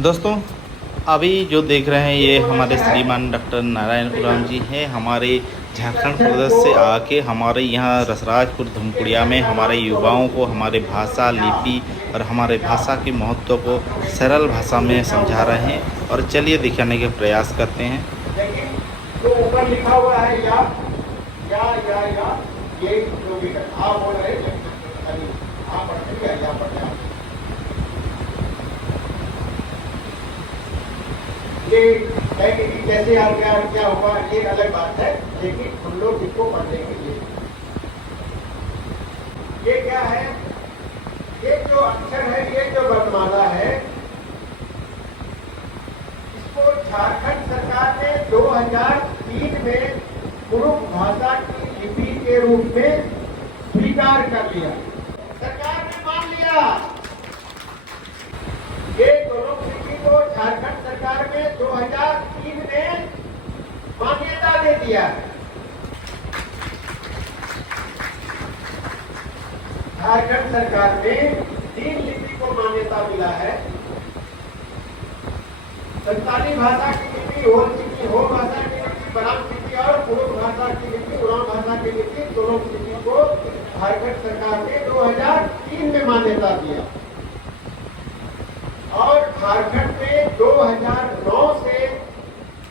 दोस्तों, अभी जो देख रहे हैं ये हमारे श्रीमान डॉक्टर नारायण उरांव जी हैं। हमारे झारखंड प्रदेश से आके हमारे यहाँ रसराजपुर धमकुड़िया में हमारे युवाओं को हमारे भाषा लिपि और हमारे भाषा के महत्व को सरल भाषा में समझा रहे हैं। और चलिए दिखाने के प्रयास करते हैं। तो ऊपर लिखा हुआ है या ये जो भी है आप बोल रहे हैं आप पढ़ते हैं या पढ़ते हैं ये कहेंगे कि कैसे आ गया क्या हुआ, ये अलग बात है, लेकिन हम लोग इसको पढ़ने के लिए ये क्या है, ये जो अक्षर है, ये जो वर्णमाला है, इसको झारखंड सरकार ने 2003 में पुरुष भाषा की लिपि के रूप में स्वीकार कर लिया। सरकार ने मान लिया ये दोनों लिपि को झारखंड सरकार में 2003 में मान्यता दे दिया। झारखंड सरकार ने 3 लिपि को मान्यता मिला है। संताली भाषा की लिपि, हो भाषा की लिपि, बराम लिपि और पुरुष भाषा की लिपि, उरांव भाषा की लिपि, दोनों लिपि को झारखंड सरकार ने 2003 में मान्यता दिया। और झारखंड में 2009 से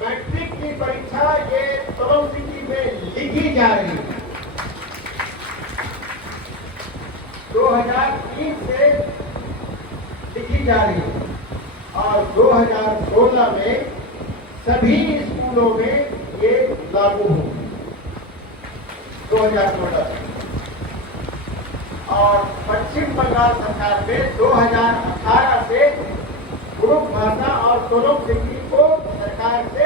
मैट्रिक की परीक्षा ये तमाम सिटी में लिखी जा रही है। 2003 से लिखी जा रही है और 2016 में सभी स्कूलों में ये लागू हो 2016 और पश्चिम बंगाल सरकार में 2018 से ग्रुप भाषा और दोनों लिपि को सरकार से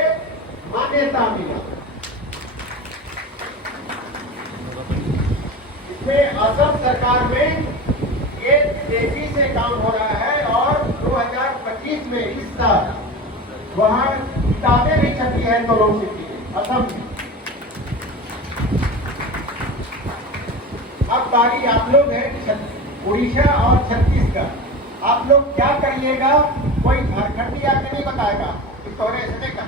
मान्यता मिला। इसमें असम सरकार में ये तेजी से काम हो रहा है और 2025 में इस साल वहाँ किताबें भी छपी है दोनों लिपि असम में। अब बारी आप लोग हैं उड़ीसा और छत्तीसगढ़, आप लोग क्या करिएगा, कोई झारखंडी आके नहीं बताएगा कि तोरे ऐसे का,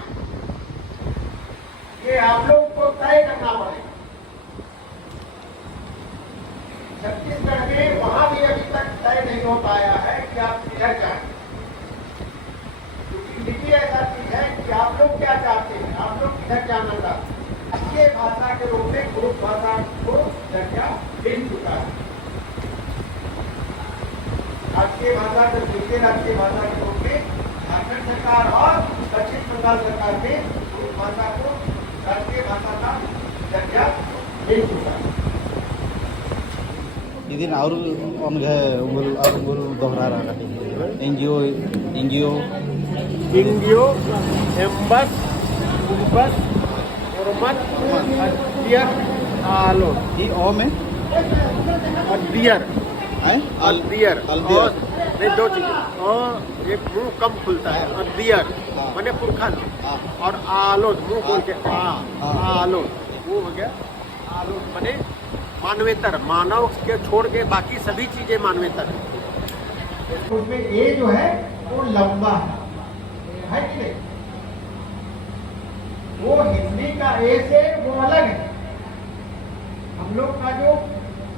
ये आप लोग को तय करना पड़ेगा। छत्तीसगढ़ में वहां भी अभी तक तय नहीं हो पाया है कि आप किधर जाए, क्योंकि लिपि ऐसा चीज है कि आप लोग क्या चाहते हैं, आप लोग किधर जाना चाहते हैं। राष्ट्रीय भाषा के रूप में पुरुष भाषा को दर्जा मिल चुका है। राष्ट्रीय भाषा के द्वितीय राष्ट्रीय भाषा के रूप में झारखंड सरकार और पश्चिम बंगाल सरकार ने पुरुष भाषा को राष्ट्रीय भाषा का दर्जा मिल चुका है। ಇದನ್ನ ಅವರು ಅವನಿಗೆ ಅವರು दोहरा रहा है एनजीओ एम्बस उम्बस उर्मत अदियर आलो ये ओ में अदियर है अदियर और ये दो चीजें और ये मुंह कम खुलता है। अदियर माने पुरखा और आलो मुंह बोल के आलो वो हो गया। आलो माने मानवेतर, मानव के छोड़ के बाकी सभी चीजें मानवेतर है। उसमें ए जो है वो लंबा है कि नहीं, वो हिंदी का ए से वो अलग है। हम लोग का जो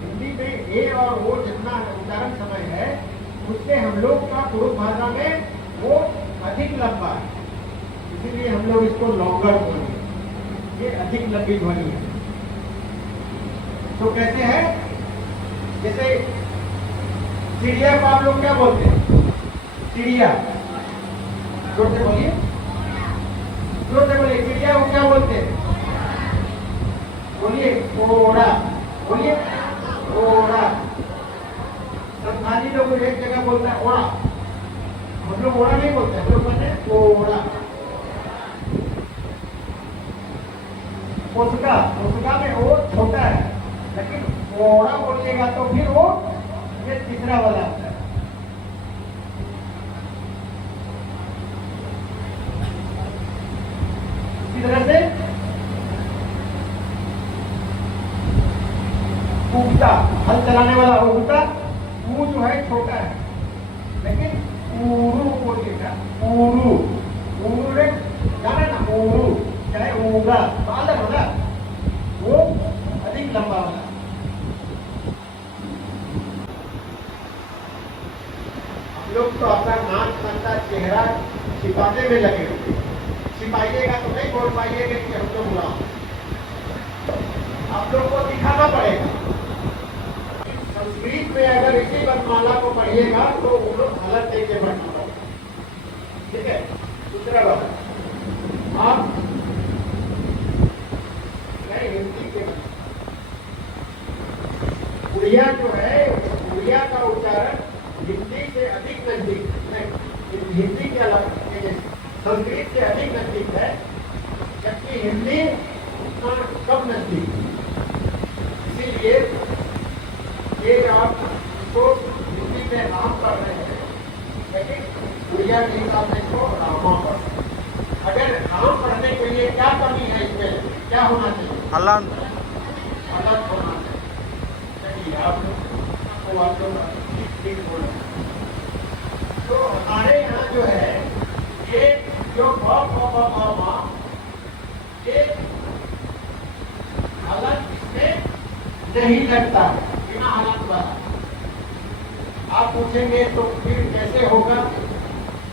हिंदी में ए और वो जितना उच्चारण समय है उससे हम लोग का पुरुष भाषा में वो अधिक लंबा है, इसीलिए हम लोग इसको लॉन्गर बोलेंगे, ये अधिक लंबी ध्वनि है। तो कहते हैं जैसे चिड़िया को आप लोग क्या बोलते हैं, चिड़िया, जोर से बोलिए, जोर से बोलिए, चिड़िया को क्या बोलते हैं, बोलिए ओड़ा, बोलिए ओड़ा। संथाली लोग एक जगह बोलता है ओड़ा, हम लोग ओड़ा नहीं बोलते, हम लोग बोलते हैं ओड़ा। पुस्तका में वो छोटा है, लेकिन ओड़ा बोलिएगा तो फिर वो ये तीसरा वाला आता है। इसी तरह से उगता, हल चलाने वाला उगता, वो जो है छोटा है, लेकिन ऊरू बोलिएगा, ऊरू, ऊरू रे, जाने ना ऊरू, चाहे ऊगा, तो अलग होगा, वो अधिक लंबा होगा। हम लोग तो अपना नाक कंधा चेहरा छिपाने में लगे हुए, छिपाइएगा तो नहीं बोल पाइएगा कि हम लोग गुलाम। आप लोग को दिखाना पड़ेगा। संस्कृत में अगर इसी वर्णमाला को पढ़िएगा तो वो लोग अलग देख के पढ़ना, ठीक है। दूसरा बात, आप हिंदी के उड़िया जो है, उड़िया का उच्चारण हिंदी से अधिक नजदीक नहीं, हिंदी के अलग संस्कृत से अधिक नजदीक है, जबकि हिंदी उतना कम नजदीक। इसीलिए ये आप इसको हिंदी में राम पढ़ रहे हैं, लेकिन उड़िया के हिसाब से इसको रामा पढ़ रहे हैं। अगर राम पढ़ने के लिए क्या कमी है, इसमें क्या होना चाहिए? अलग होना चाहिए। आप लोग ठीक बोल रहे हैं। तो हमारे यहाँ जो है ये जो ये अलग इसमें नहीं लगता, बिना अलग वाला। आप पूछेंगे तो फिर कैसे होगा,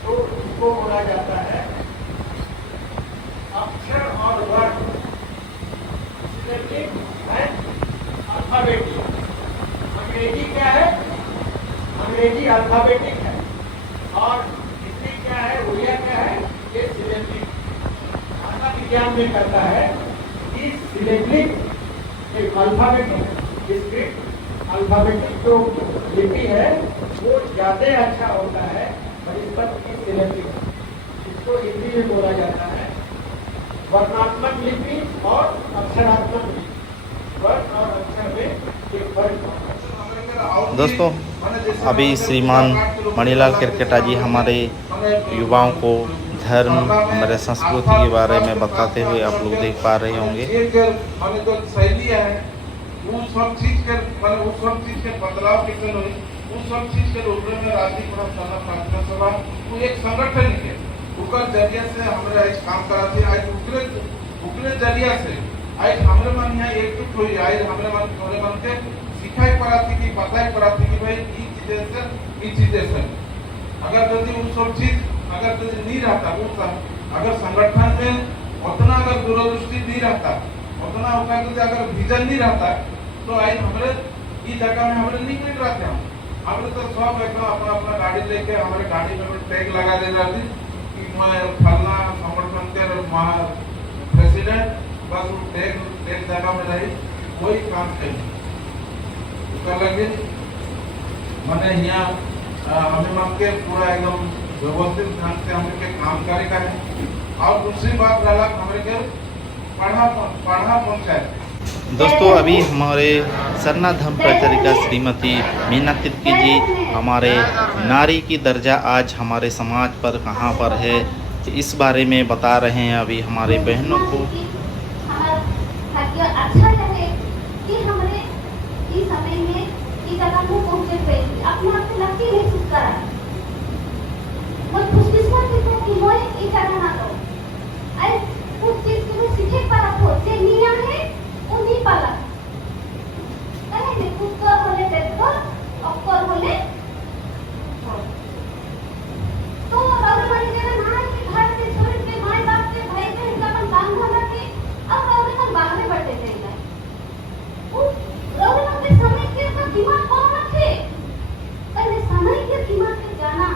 तो इसको बोला जाता है अक्षर और वर्ण है अल्फाबेटिक। अंग्रेजी क्या है? अंग्रेजी अल्फाबेटिक है, और हिंदी क्या है, उड़िया क्या है, ये सिलेबलिक। भाषा विज्ञान में करता है कि सिलेबलिक एक अल्फाबेटिक स्क्रिप्ट, अल्फाबेटिक जो लिपि है वो ज्यादा अच्छा होता है बनिस्पत की सिलेबलिक। इसको हिंदी में बोला जाता है वर्णात्मक लिपि और अक्षरात्मक लिपि। वर्ण और अक्षर में एक फर्क। दोस्तों, अभी श्रीमान मणिलाल किरकेटा जी हमारे युवाओं को धर्म, हमारे संस्कृति के बारे में बताते हुए आप लोग देख पा रहे होंगे। जो शैली है वो सब चीज के बदलाव कैसे हुई, उस सब चीज के रूप में राजनीतिक प्रार्थना सभा वो एक संगठन है, उसका जरिए से हमारे आज काम कराते। आज उकले जरिया से आज हमारे मन यहाँ एकजुट हुई, आज हमारे मन के सिखाई पढ़ाती की बताई पढ़ाती की भाई ये चीजें से अगर यदि उस सब चीज अगर नहीं रहता, अगर संगठन में उतना अगर दूरदृष्टि नहीं रहता, उतना अगर विजन नहीं रहता, तो आज हमारे इस जगह में हमारे निकल रहते हैं। हमारे तो सब एकदम अपना अपना गाड़ी लेके हमारे गाड़ी में टैग लगा दे रहा थी कि मैं फलना संगठन के प्रेसिडेंट, बस वो टैग जगह में रही कोई काम नहीं उसका लगे। मैंने यहाँ हमें मन के पूरा एकदम व्यवस्थित ढंग से हमें के काम करे का है। और दूसरी बात रहा हमारे के पढ़ा पंचायत। दोस्तों, अभी हमारे सरना धर्म प्रचारिका श्रीमती मीना तिर्की जी हमारे नारी की दर्जा आज हमारे समाज पर कहाँ पर है, इस बारे में बता रहे हैं। अभी हमारे बहनों को अच्छा रहे कि हमारे इस समय में इस जगह को पहुंचे पे अपने आप से लगती नहीं सुख करा मैं खुशकिस्मत थी कि मैं इस जगह ना तो आई कुछ चीज के मैं सीखे पाला हो जे निया है वो नहीं पाला कहे ने कुछ तो होले देखो अक्कर होले तो रावण मानी के ना कि घर से छोड़ के माय बाप के भाई बहन का काम धंधा के अब रावण का बाहर में बैठे थे रावण अपने समय के दिमाग कौन रखे पहले समय के दिमाग के जाना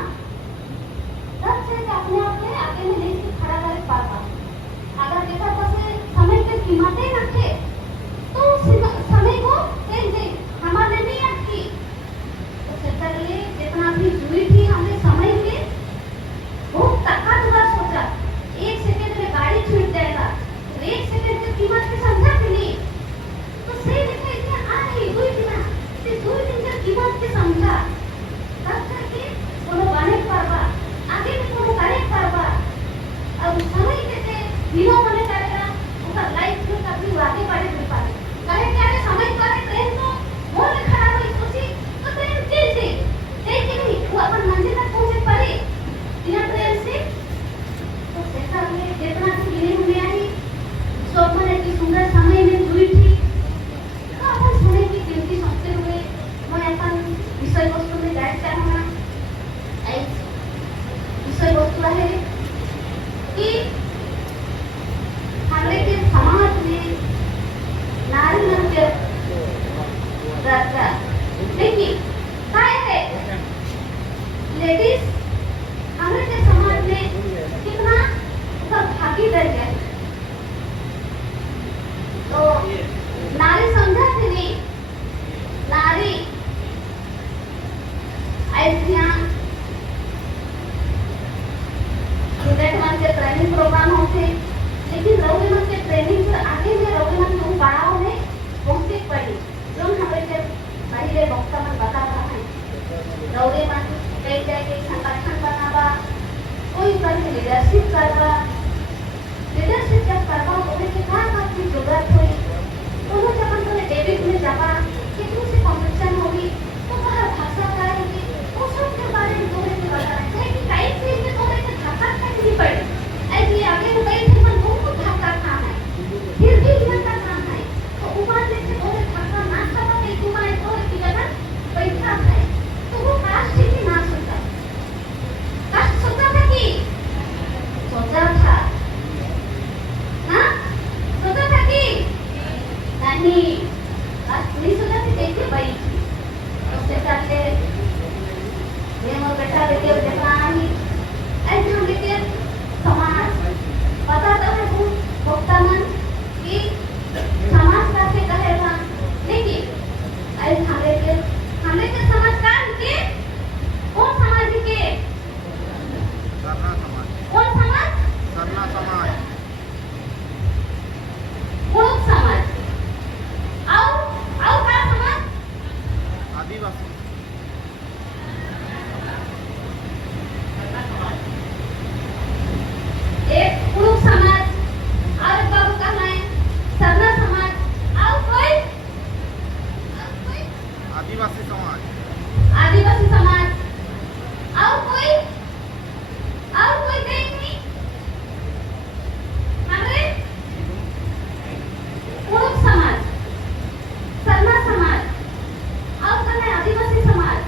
तब से अपने आप में आगे में नहीं खड़ा रहे कि हमारे के समाज में नारी मन के दर्जा देखिए काय है लेडीज हमारे के समाज में कितना उसका भागीदारी है। तो नारी समझा कि नहीं नारी ऐसिया स्टूडेंट मन के ट्रेनिंग प्रोग्राम होते लेकिन रवि मन के ट्रेनिंग से आगे में रवि मन को पढ़ाओ ने पहुंचे पड़ी जो हमारे के पहले वक्ता मन बता रहा है रवि मन कई जाके संगठन बनावा कोई पर लीडरशिप करवा लीडरशिप जब करवा तो के का बात की जरूरत हुई दोनों जब अपन डेबिट में जावा कितनी सी कंपटीशन होगी तो वह भाषा का है कि उस सब के बारे में थोड़े से बता रहे हैं कि कई चीज में थोड़े से धक्का नहीं पड़ी ऐसे आगे हो गई थी मन बहुत धक्का खा है फिर भी इतना काम है तो ऊपर से थोड़े धक्का ना खा के तुम्हारे थोड़े की जगह बैठा है तो वो काश ही ना सोचा काश सोचा था कि सोचा था ना सोचा था कि नहीं नहीं सोचा कि देखिए भाई उससे पहले ये मोर बेटा देखिए देखना नहीं ऐसे हम देखिए समाज पता तो है वो भक्ता मन कि समाज कैसे कहेगा लेकिन ऐसे हमें के समाज का के कौन समाज के सरना समाज कौन समाज सरना समाज कुरुप समाज आओ का समाज आदिवासी एक कुरुप समाज और एक बाबू का है सरना समाज और कोई आदिवासी समाज आदिवासी समाज और कोई देख नहीं हमारे कुरुप समाज सरना समाज और कौन है आदिवासी समाज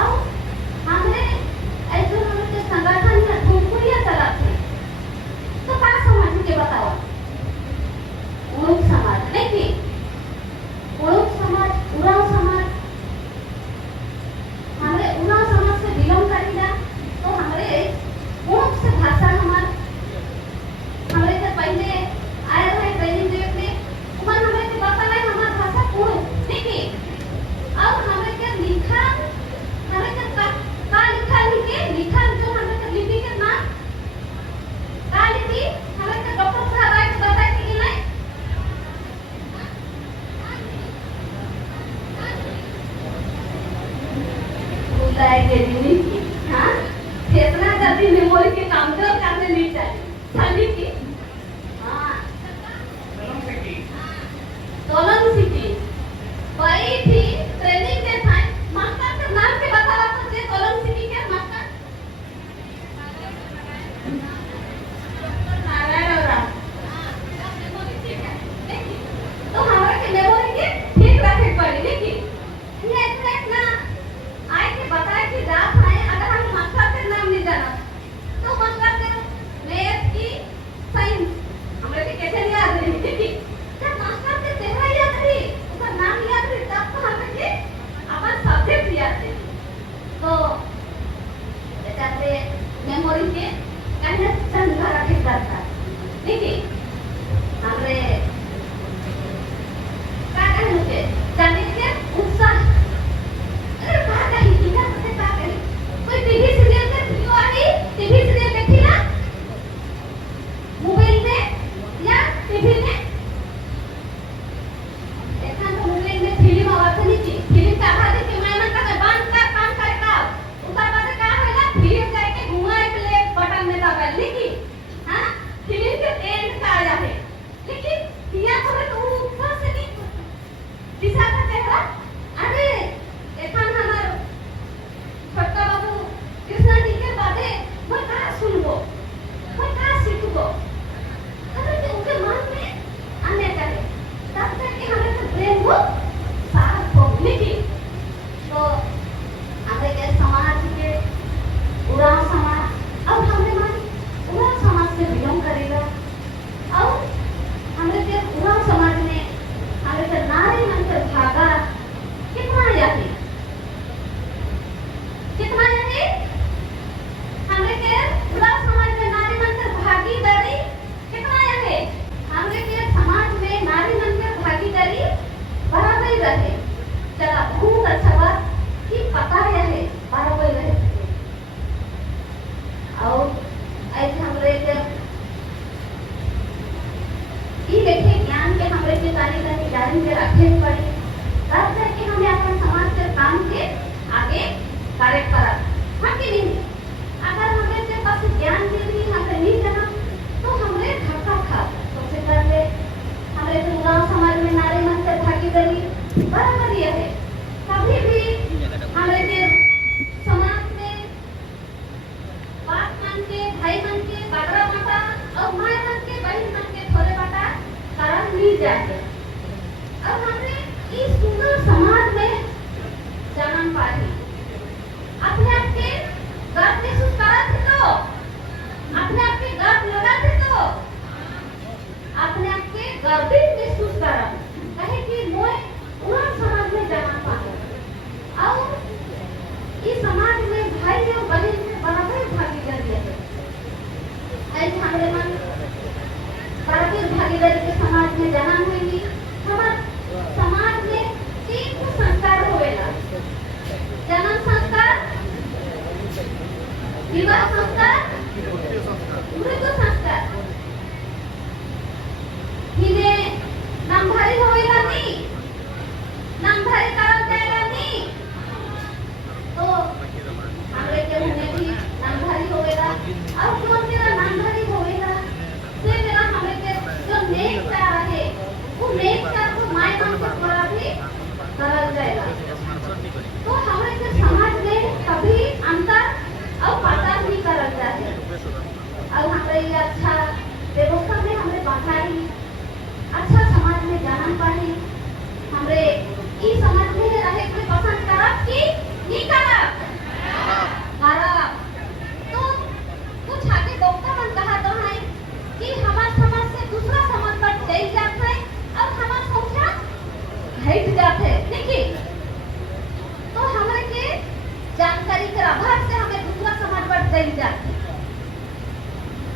और हमने ऐसे के संगठन में धूमपुरिया चलाते तो का समाज के बताओ कुरुप समाज देखिए कुरुप समाज उराव समाज हमारे उराव समाज से बिलोंग करेगा तो हमारे कुरुप से भाषा हमारे से पहले आए रहे ट्रेनिंग डेट में उमर हमें से पता है हमारा भाषा कुरुप देखिए अब हमें क्या लिखा हमें क्या का लिखा लिखे लिखा जो हमें क्या लिपि के नाम का लिपि हमें क्या डॉक्टर साहब आए बताए कि नहीं बुलाएंगे नहीं हाँ इतना जल्दी मेमोरी के काम तो करने नहीं चाहिए सभी की हाँ सोलन सिटी वही थी ट्रेनिंग के टाइम मास्टर के नाम के बता रहा था जे सोलन सिटी के मास्टर नारायण राव तो हमारे के मेमोरी के ठीक रखे पड़ी देखिए ये इतना आए के बताए कि रात है अगर हम मास्टर के नाम नहीं जाना तो मास्टर के मैथ की साइंस हमारे के कैसे याद रही देखिए जब मास्टर के चेहरा याद रही उसका नाम याद रही तब तो हमें के अपन सब्जेक्ट याद रही तो जैसे मेमोरी के कहने संग्रह रखे करता देखिए हमरे क्या कहने के जाने के उत्साह अरे कहा कहीं इधर से कहा कहीं कोई टीवी सीरियल में वीडियो आ गई टीवी सीरियल देखी ना मोबाइल में या टीवी में देखा तो मोबाइल में फिल्म आवत नहीं थी फिल्म का था कि मैं का बंद कर काम करेगा उसका बाद क्या होगा फिल्म जाके घुमाए प्ले बटन में दबा लिखी हां फिल्म के एंड का आ जाए लेकिन गर्वित महसूस करब कहे कि मोय उन समाज में जाना पाऊं और इस समाज में भाई और बहन में बराबर भागीदारी है। ऐसे हमारे मन बराबर भागीदारी के समाज में जाना हुई। हमारे समाज में 3 संस्कार होवेला, जन्म संस्कार, विवाह संस्कार, मृत्यु संस्कार। हिने नामधारी होवेला नहीं, नामधारी करल जाएगा नहीं, तो हमरे के होने भी नामधारी होवेला। और कौन मेरा नामधारी होवेला से मेरा हमरे के जो नेक चाह है वो नेक चाह को माय मन के द्वारा भी करल जाएगा। तो हमरे के समाज में कभी अंतर और पाता नहीं करल जाए और हमरे ये अच्छा व्यवस्था में हमरे बांटाई अच्छा समाज में जाना पाही। हमरे ई समाज में रहे के पसंद करब कि नहीं करब करब। तो कुछ आगे डॉक्टर मन कहा तो है कि हमार समाज से दूसरा समाज पर चल जात है और हमार संख्या घट जात है। देखिए तो हमरे के जानकारी के अभाव से हमें दूसरा समाज पर चल जात है।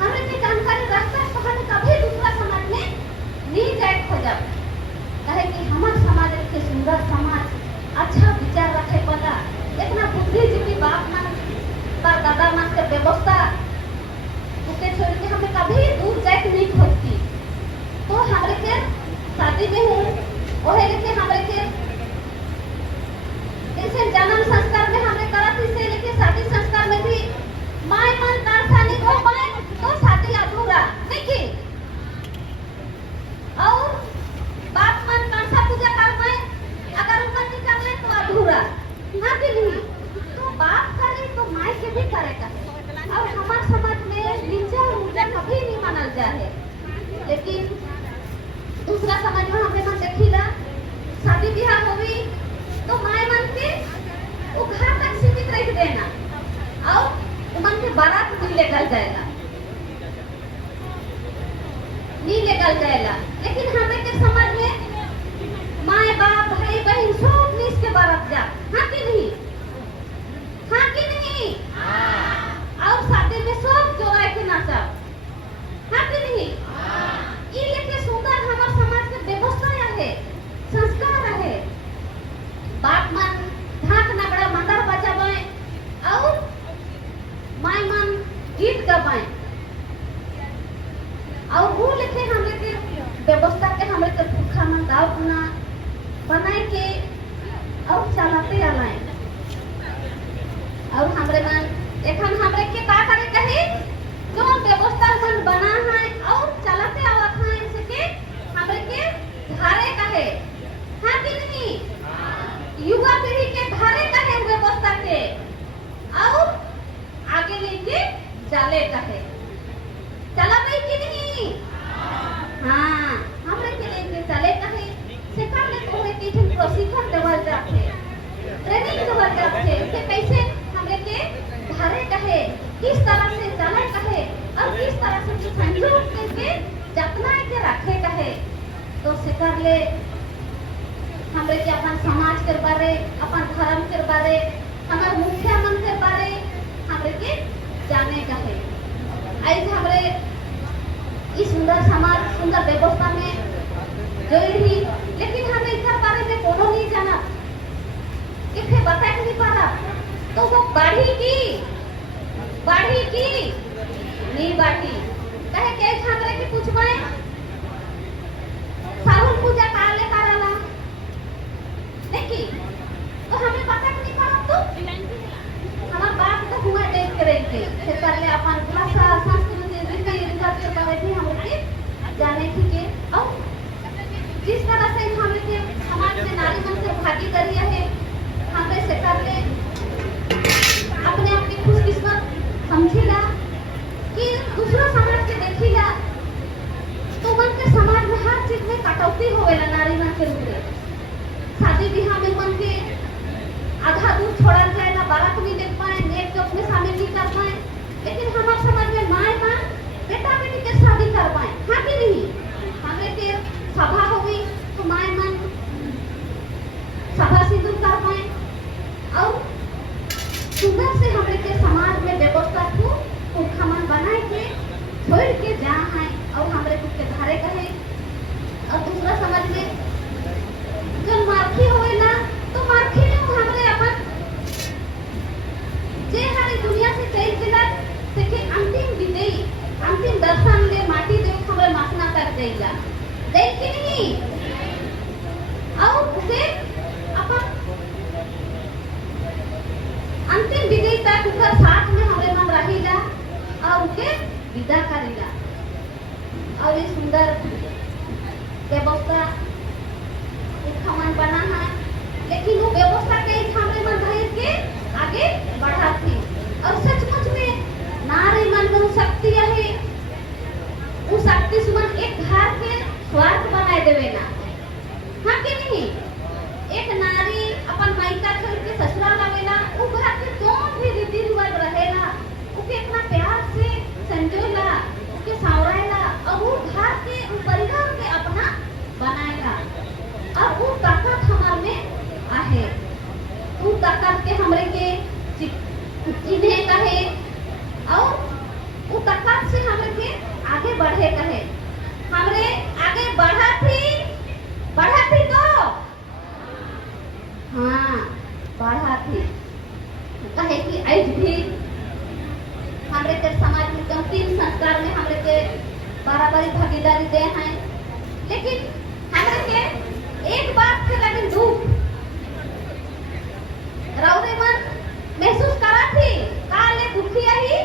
हमरे के जानकारी रहता है तो हम कभी दूसरा समाज में नहीं जाए हो जाए। कहे कि हमार समाज के सुंदर समाज अच्छा विचार रखे पता इतना बुद्धिजीवी बाप मन पर दादा मन के व्यवस्था उसे छोड़ के हमें कभी दूर जाए नहीं खोजती। तो हमरे के शादी में हूँ ओहे लेके हमरे के जैसे जन्म संस्कार में हमने करा थी से लेके शादी संस्कार में भी माय मन कांसा नहीं हो पाए तो शादी अधूरा। देखिए और बाप मन कांसा पूजा कर पाए अगर ऊपर नहीं कर ले तो अधूरा। हाँ कि नहीं? तो बाप करे तो माय के भी करेगा। और हमारे समाज में निंजा और ऊंचा कभी नहीं मानल जाए। लेकिन दूसरा समाज में हमने मन देखीला शादी ब्याह होवी तो माय मन के वो घर तक सीमित रह देना और मन के बारात नहीं लेकर जाएगा लेकिन हमें के समाज में माए बाप भाई बहन सब मिस के बारात जा। हाँ कि नहीं? हाँ कि नहीं? और शादी में सब जोड़ाए के नाचा। हाँ कि नहीं? ये लेके सुंदर हमारे समाज के व्यवस्था है संस्कार है। बाप मन ढाक नगड़ा मंदर बजावे और माय मन गीत गवाए और वो लेके हमरे के व्यवस्था के हमरे के पुरखा मन दाव पुना बनाए के और चलाते आलाए। और हमरे मन एखन हमरे के का करे कहे जो व्यवस्था मन बना है और चलाते आवत है इसे के हमरे के धारे कहे। हाँ कि नहीं? युवा पीढ़ी के धारे कहे व्यवस्था के और आगे लेके चले कहे। चला भाई कि नहीं? हाँ हमरे के लेके चले कहे से कर ले तो के प्रशिक्षण देवल जाते ट्रेनिंग देवल जाते कि कैसे हमरे के धारे कहे किस तरह से चले कहे और किस तरह से संयोग के जतना के रखे कहे। तो से कर ले हमरे के अपन समाज के बारे अपन धर्म के बारे हमारे मुखिया मन के बारे हमरे के जाने कहे। ऐसे हमरे इस सुंदर समाज सुंदर व्यवस्था में जोड़ी रही लेकिन हमें इसके बारे में कोनो नहीं जाना किसे बता नहीं पारा। तो वो बाढ़ी की नहीं बाटी कहे के हमरे की पूछबे साहुल पूजा काले कराला देखी तो हमें पता नहीं पारा। तो हमार बाप तो हुआ देख करे थे से कर ले अपन भाषा संस्कृति रीति रिवाज के बारे में हमरे जाने थी के और जिस तरह से हमरे के समाज में नारी मन से भागीदारी है हमरे से कर ले अपने आप की खुशकिस्मत समझिला कि दूसरा समाज के देखिला तो मन के समाज में हर चीज में कटौती होवेला नारी मन के रूप में। शादी ब्याह में मन के आधा दूर छोड़ा जाएगा बारात नहीं देख पाए नेक जोक में शामिल नहीं कर पाए। लेकिन हमारे समाज में माए बेटा बेटी के शादी कर पाए। हाँ कि नहीं? हमरे के सभा होगी तो माय मन सभा सिंदूर कर पाए और सुंदर से हमरे के समाज में व्यवस्था को पुरखमन बनाए के छोड़ के जा है और हमरे कुछ के धारे कहे और दूसरा समाज में जो मार्खी होएला तो मार्खी में हमरे अपन जे हमारी दुनिया से चल जिला सेके अंतिम विदाई अंतिम दर्शन ले माटी दे हमरे माखना कर देला देख कि नहीं और उसे अपन अंतिम विदाई तक उनका साथ में हमरे मन रहेगा और उनके विदा करेगा और ये सुंदर व्यवस्था खमन बना है लेकिन वो व्यवस्था के हमरे मन रहे के आगे बढ़ा थी और सचमुच में नारी मन में शक्ति है वो शक्ति सुमन एक घर के स्वार्थ बनाए देवे ना हाँ कि नहीं एक नारी अपन मायका छोड़ के ससुराल आवेला वो घर के जो भी रीति रिवाज रहेला उके इतना प्यार से संजोला उके सावराएला और वो घर के परिवार के अपना बनाएला और वो ताकत हमार में आहे वो ताकत के हमरे के चिन्हे कहे और वो ताकत से हमरे के आगे बढ़े कहे हमरे आगे बढ़ा थी तो हाँ बढ़ा थी कहे कि आज भी हमरे के समाज में तीन संस्कार में हमरे के बराबरी भागीदारी दे हैं लेकिन हमरे के एक बात थे लेकिन दुख रौदे मन महसूस करा थी काले दुखी आई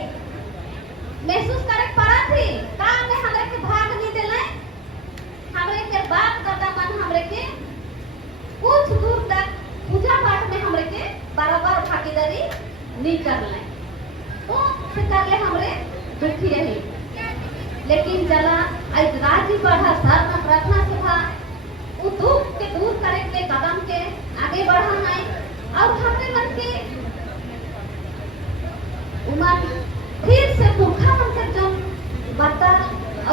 महसूस करे पड़ा थी का में हमरे के भाग नहीं देले हमरे के बात दादा मन हमरे के कुछ दूर तक पूजा पाठ में हमरे के बराबर भागीदारी नहीं करले तो से करले हमरे दुखी रही लेकिन चला आज राज्य बढ़ा सर प्रार्थना सभा वो दुख के दूर करे के कदम के आगे बढ़ा है और हमरे मन के उमर फिर से पुरखा मन के जो बता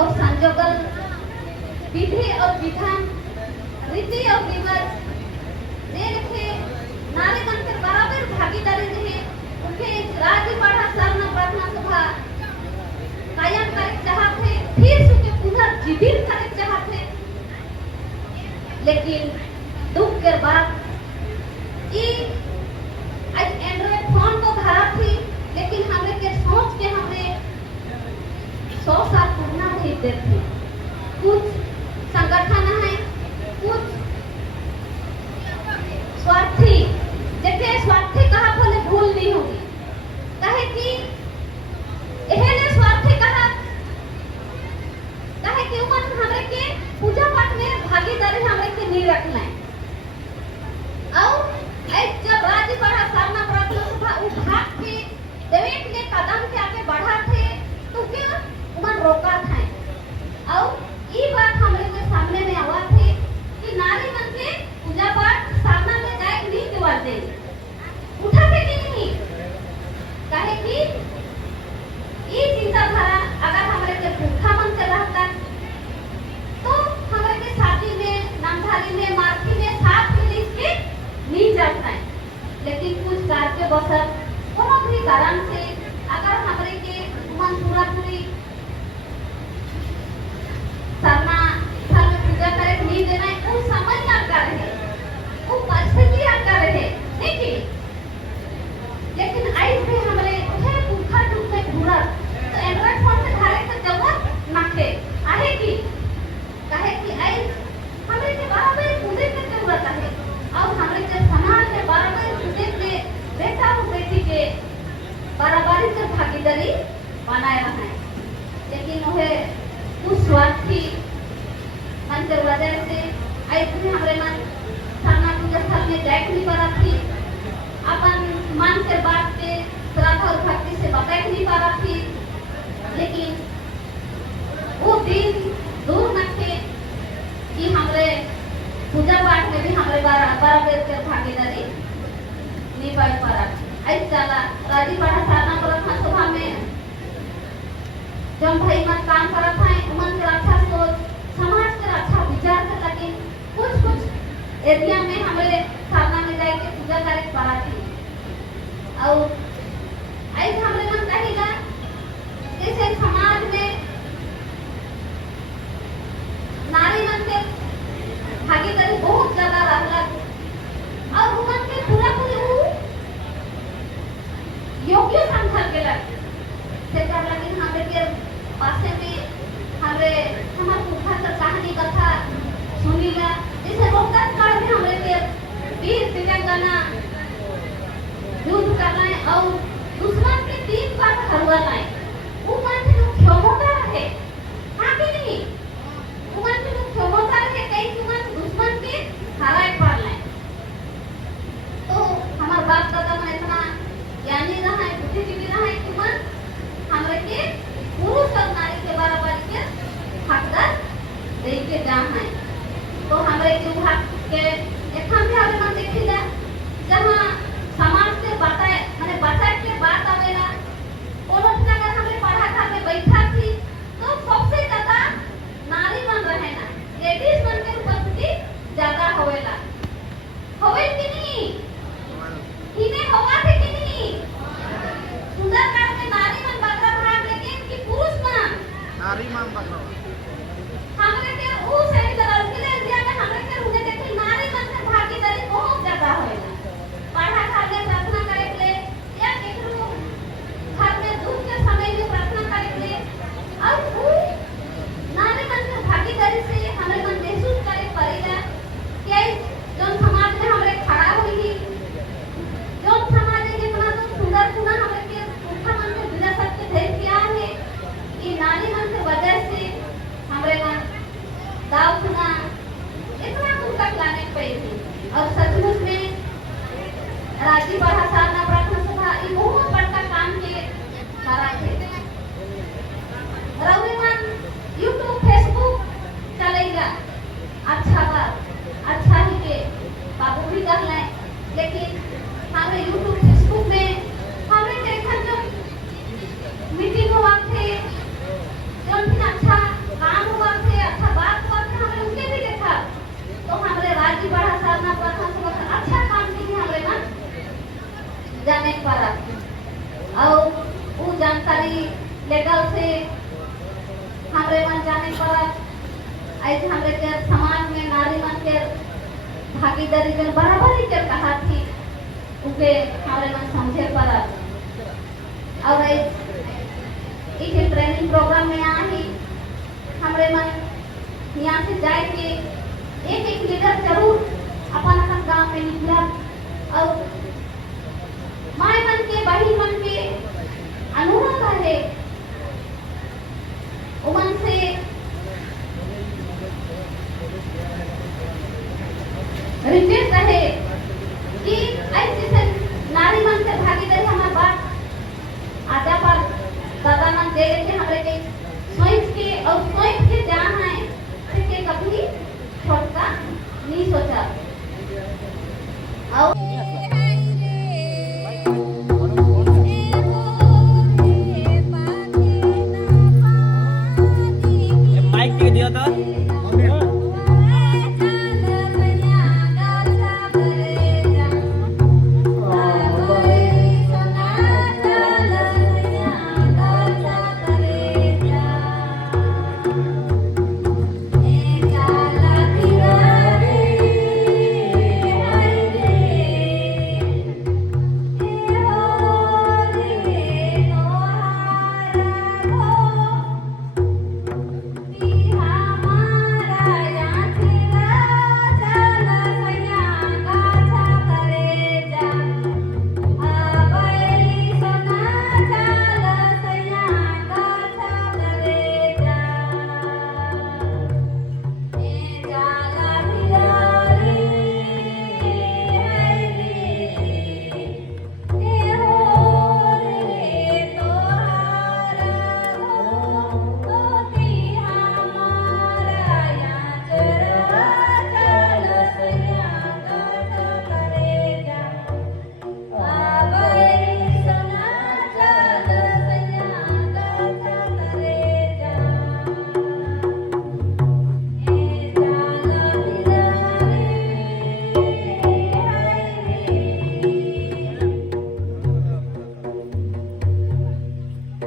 और संजोगल विधि और विधान रीति और रिवाज दे रखे नारी मन के बराबर भागीदारी रहे उनके राज्य बढ़ा सरना प्रार्थना सभा कायम करे चाहते फिर से के पुनर्जीवित करे चाहते लेकिन दुख के बाद आज एंड्रॉइड फोन तो धरा थी लेकिन हमरे के सोच के हमरे 100 साल पुराना भेज देते कुछ संगठन है कुछ स्वार्थी जैसे स्वार्थी कहा बोले भूल नहीं होगी कहे कि एहने स्वार्थी कहा कहे कि उमन हमरे के पूजा पाठ में भागीदारी हमरे के नहीं रखना है और जब राज्य बढ़ा सामना प्रार्थना सभा उठा के देवे के कदम के आगे बढ़ा थे तो क्यों उमन रोका था और ये बात हमरे के सामने में आवा थे कि नारी मन के पूजा पाठ सामना में जाए नहीं दिवा दे उठा थे कि नहीं कहे कि ये चिंताधारा अगर हमरे के भूखा मन से रहता तो हमरे के शादी में नामधारी में मार्की में साथ में लिख नहीं जाता है लेकिन कुछ कार्य बसर कोनो भी कारण से अगर हमरे के मन पूरा पूरी सरना साल में पूजा करे नहीं देना है वो समझ ना कर रहे वो परिस्थिति आ कर रहे देखिए लेकिन आई से हमरे उठे भूखा दुख में पूरा तो एंड्रॉइड फोन से धारे से जरूरत ना थे आहे की कहे कि आई हमरे के बराबर पूजे के जरूरत है और हमरे के समाज में बराबर पूजे के बेटा और बेटी के बराबरी से भागीदारी बनाए रहे लेकिन वह कुछ स्वार्थी मन के वजह से ऐसे हमरे मन सामना पूजा स्थल में जाए नहीं पा थी अपन मन से बात के श्रद्धा और भक्ति से बताए नहीं पा रहा थी लेकिन वो दिन दूर न थे कि हमरे पूजा पाठ में भी हमारे बराबर के भागीदारी नहीं पा रहा ऐसे चला राजी पढ़ा सारना प्रार्थना सभा में जब भाई मत काम करत है उमन के अच्छा सोच समाज के अच्छा विचार एरिया में हमारे साधना में जाए के पूजा करे पड़ा थी और ऐसे हमारे मन कहेगा जैसे समाज में नारी मन के भागीदारी बहुत ज्यादा रहला और उमन के पूरा पूरी योग्य समझल गेला से कर लेकिन हमरे के पासे में हमरे हमार पुरखा का कहानी कथा सुनीला जैसे रोकत काल में हमरे के वीर तिरंगाना युद्ध करना है और दुश्मन के 3 बार हरवाना है उमन से लोग क्षमता रहे हाँ कि नहीं उमन से लोग क्षमता रहे कई उमन दुश्मन के हराए पारना है तो हमार बाप दादा में इतना ज्ञानी रहा है बुद्धिजीवी रहा है कि मन हमरे के पुरुष और नारी के बराबर के हकदार दे के जाना है तो हमरे के हक के एखन भी हमरे मन देखिला जहां समाज से बताए माने बचाए के बात आवेला कोनो जगह हमरे पढ़ा घर में बैठा थी तो सबसे ज्यादा नारी मन रहे ना लेडीज मन के उपस्थिति ज्यादा होवेला होवे कि नहीं इने होवा थे कि नहीं सुंदरकांड में नारी मन बकरा भाग लेकिन कि पुरुष मन नारी मन बकरा हमरे के ऊ सही तरह के लिए दिया के हमरे के उन्हें देखे नारी मन के भागीदारी बहुत ज्यादा होएला पढ़ा घर में प्रार्थना करे के लिए या केकरो घर में दुख के समय में प्रार्थना करे के लिए और ऊ नारी मन के भागीदारी से हमरे मन महसूस करे पड़ेगा कि जौन समाज में हमरे खड़ा हुई जौन समाज में जितना तो सुंदर सुना हमरे के पुरखा मन से विरासत के भेज दिया है कि नारी मन के वजह से हमरे मन दाव सुना इतना दूर तक लाने पड़ी थी और सचमुच में राज्य पढ़ा साधना प्रार्थना सभा ये बहुत बड़ा काम के करा थे रविमान यूट्यूब फेसबुक चलेगा अच्छा बात अच्छा ही के बाबू भी कर लें लेकिन हमें यूट्यूब फेसबुक में हमें देखा जो मीटिंग हुआ थे जो भी अच्छा काम हुआ थे अच्छा बात हुआ थे हमें उनके भी देखा तो हमारे राज्य बढ़ा साधना प्रार्थना सभा का अच्छा काम की हमारे मन जाने पड़ा और वो जानकारी लेकर से हमारे मन जाने पड़ा ऐसे हमारे के समाज में नारी मन के भागीदारी के बराबरी के कहा थी उनके हमारे मन समझे पड़ा और इस ट्रेनिंग प्रोग्राम में यहाँ ही हमारे मन यहाँ से जाए के एक लीडर जरूर अपन अपन गांव में निकला और माय मन के बही मन के अनुरोध है उमन से रिक्वेस्ट है कि ऐसे से नारी मन से भागीदारी हमारे बात आजा पर दादा मन दे के हमारे के सोच के और सोच के जाना है कि कभी छोटा नहीं सोचा और माइक दे दिया था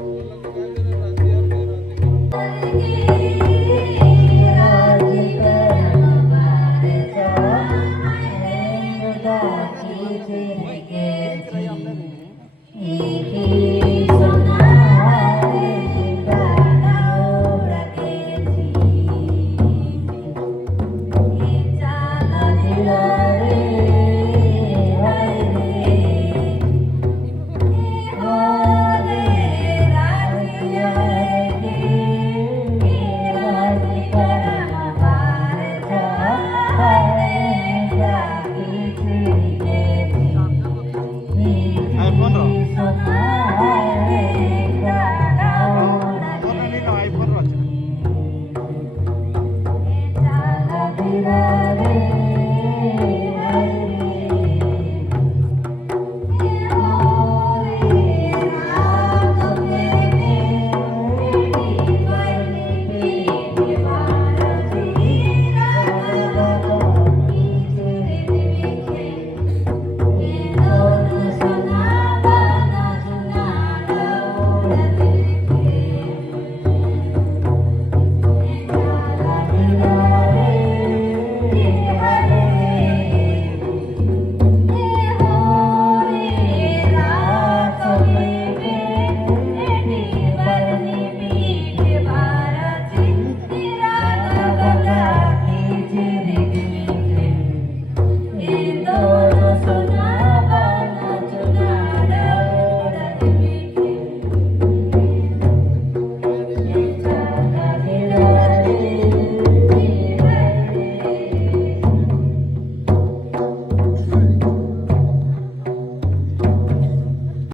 बोला तो काय जरा राहते यार, राहते.